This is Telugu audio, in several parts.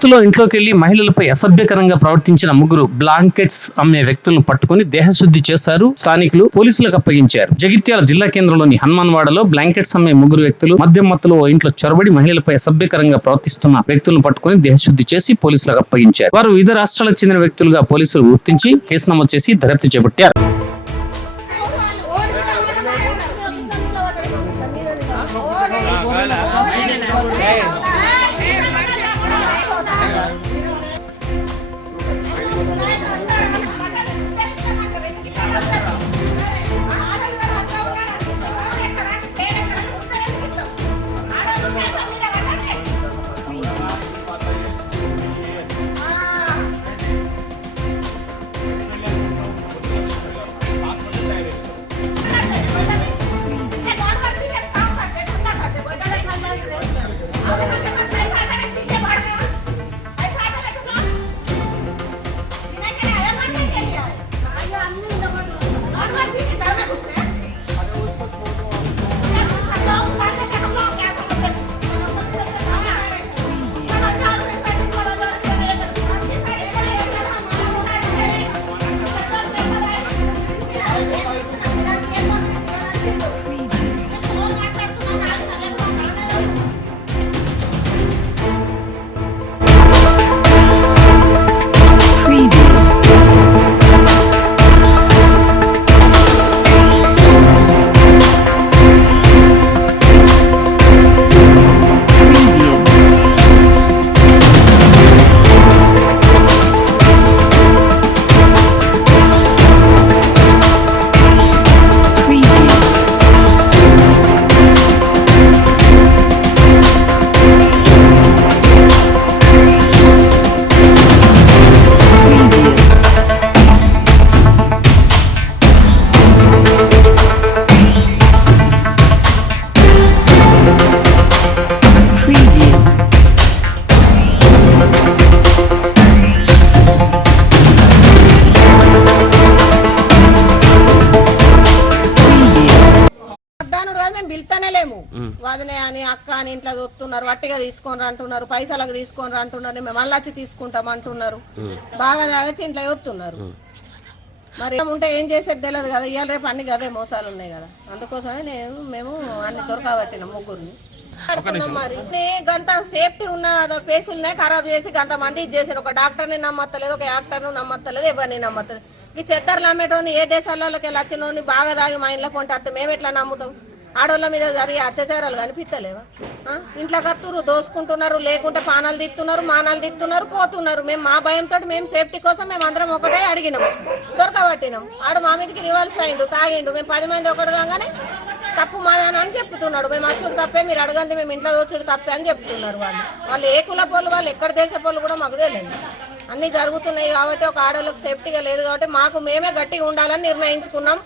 ఇంట్లోకి వెళ్లి మహిళలపై అసభ్యకరంగా ప్రవర్తించిన ముగ్గురు బ్లాంకెట్స్ అమ్మే వ్యక్తులను పట్టుకుని దేహశుద్ధి చేశారు స్థానికులు. పోలీసులకు అప్పగించారు. జగిత్యాల జిల్లా కేంద్రంలోని హనుమాన్వాడలో బ్లాంకెట్స్ అమ్మే ముగ్గురు వ్యక్తులు మద్యం మత్తులో ఇంట్లో చొరబడి మహిళలపై అసభ్యకరంగా ప్రవర్తిస్తున్న వ్యక్తులను పట్టుకుని దేహశుద్ధి చేసి పోలీసులకు అప్పగించారు. వారు వివిధ రాష్ట్రాలకు చెందిన వ్యక్తులుగా పోలీసులు గుర్తించి కేసు నమోదు చేసి దర్యాప్తు చేపట్టారు. వదినే అని అక్క అని ఇంట్లో చూస్తున్నారు, వట్టిగా తీసుకొని అంటున్నారు, పైసలకు తీసుకొని అంటున్నారు, మేము మళ్ళీ వచ్చి తీసుకుంటాం అంటున్నారు, బాగా తాగచ్చి ఇంట్లో చూస్తున్నారు. మరి ఉంటే ఏం చేసేది తెలియదు కదా, ఇవాళ రేపు అన్ని అవే మోసాలు ఉన్నాయి కదా, అందుకోసమే మేము అన్ని దొరకబట్టినాం ముగ్గురిని. మరి గంత సేఫ్టీ ఉన్న పేషెంట్నే ఖరాబ్ చేసి గంత మంది చేశారు. ఒక డాక్టర్ని నమ్మత్తలేదు, ఒక యాక్టర్ను నమ్మత్తలేదు, ఎవరిని నమ్మత్తలేదు. ఈ చెత్తర్లు అమ్మేటోని ఏ దేశాలలోకి వెళ్ళి వచ్చినోని బాగా తాగి మా ఇంట్లో కొంటే అత్త మేము ఎట్లా నమ్ముతాం? ఆడోళ్ళ మీద జరిగే అత్యాచారాలు కనిపిస్తలేవా? ఇంట్లో కత్తురు దోసుకుంటున్నారు, లేకుంటే పానాలు తిత్తున్నారు, మానాలు తిత్తున్నారు, పోతున్నారు. మేము మా భయంతో మేము సేఫ్టీ కోసం మేము అందరం ఒకటే అడిగినాము, దొరకబట్టినాం. ఆడు మా మీదకి రివాల్స్ అయిండు, తాగిండు. మేము 10 మంది ఒకటి కాగానే తప్పు మాదని అని చెప్తున్నాడు. మేము వచ్చుడు తప్పే, మీరు అడగండి, మేము ఇంట్లో వచ్చుడు తప్పే అని చెప్తున్నారు. వాళ్ళు ఏ కుల పోలు, వాళ్ళు ఎక్కడ దేశ పోలు కూడా మాకు తెలియదు. అన్నీ జరుగుతున్నాయి కాబట్టి ఒక ఆడోళ్ళకి సేఫ్టీగా లేదు కాబట్టి మాకు మేమే గట్టిగా ఉండాలని నిర్ణయించుకున్నాం.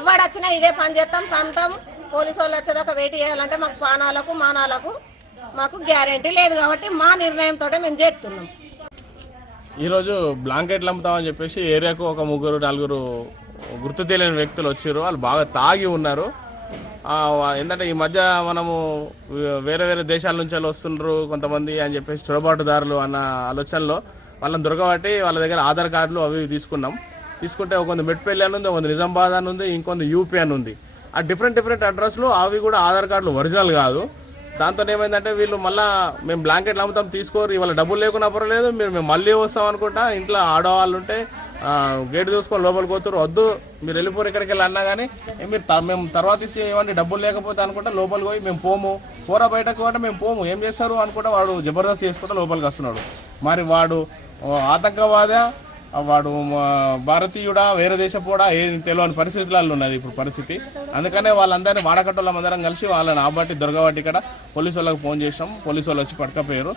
ఎవడు వచ్చినా ఇదే పని చేస్తాం, తంతాం. పోలీసు వాళ్ళు వచ్చేదాకా వెయిట్ చేయాలంటే మాకు ప్రాణాలకు మానాలకు మాకు గ్యారంటీ లేదు కాబట్టి మా నిర్ణయంతో మేము చేస్తున్నాం. ఈరోజు బ్లాంకెట్లు అమ్ముతామని చెప్పేసి ఏరియాకు ఒక 3-4 గుర్తు తెలియని వ్యక్తులు వచ్చారు. వాళ్ళు బాగా తాగి ఉన్నారు. ఏంటంటే ఈ మధ్య మనము వేరే వేరే దేశాల నుంచి వస్తుండ్రు కొంతమంది అని చెప్పేసి చొరబాటుదారులు అన్న ఆలోచనలో వాళ్ళని దొరకబట్టి వాళ్ళ దగ్గర ఆధార్ కార్డులు అవి తీసుకుంటే ఒక మెట్పల్లి అని ఉంది, ఒక నిజామాబాద్ అని ఉంది, ఇంకొంది యూపీ అని ఉంది. ఆ డిఫరెంట్ అడ్రస్లు అవి కూడా ఆధార్ కార్డులు ఒరిజినల్ కాదు. దాంతో ఏమైందంటే వీళ్ళు మళ్ళీ మేము బ్లాంకెట్లు అమ్ముతాం తీసుకోరు, ఇవాళ డబ్బులు లేకున్నా పర్వాలేదు, మేము మళ్ళీ వస్తాం అనుకుంటా ఇంట్లో ఆడవాళ్ళు ఉంటే గేటు చూసుకొని లోపలికి పోతారు. వద్దు మీరు వెళ్ళిపోరు ఎక్కడికి వెళ్ళి అన్నా కానీ మేము తర్వాత ఇస్తే ఏమంటే డబ్బులు లేకపోతే అనుకుంటా లోపలికి పోయి మేము పోరా బయటకు అంటే మేము పోము, ఏం చేస్తారు అనుకుంటా వాడు జబర్దస్త్ చేసుకుంటా లోపలికి వస్తున్నాడు. మరి వాడు ఆతంకవాద, వాడు భారతీయుడా వేరే దేశపోడా ఏది తెలియని పరిస్థితులలో ఉన్నది ఇప్పుడు పరిస్థితి. అందుకనే వాళ్ళందరినీ వాడకట్టోళ్ళం అందరం కలిసి వాళ్ళని ఆబట్టి దొరకబట్టి ఇక్కడ పోలీసు వాళ్ళకి ఫోన్ చేసాం. పోలీసు వాళ్ళు వచ్చి పట్టుకపోయారు.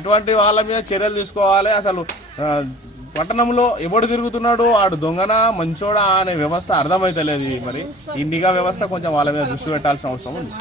ఇటువంటి వాళ్ళ మీద చర్యలు తీసుకోవాలి. అసలు పట్టణంలో ఎవడు తిరుగుతున్నాడు, ఆడు దొంగనా మంచోడా అనే వ్యవస్థ అర్థమైతలేదు. మరి ఈ నిఘా వ్యవస్థ కొంచెం వాళ్ళ మీద దృష్టి పెట్టాల్సిన అవసరం ఉంది.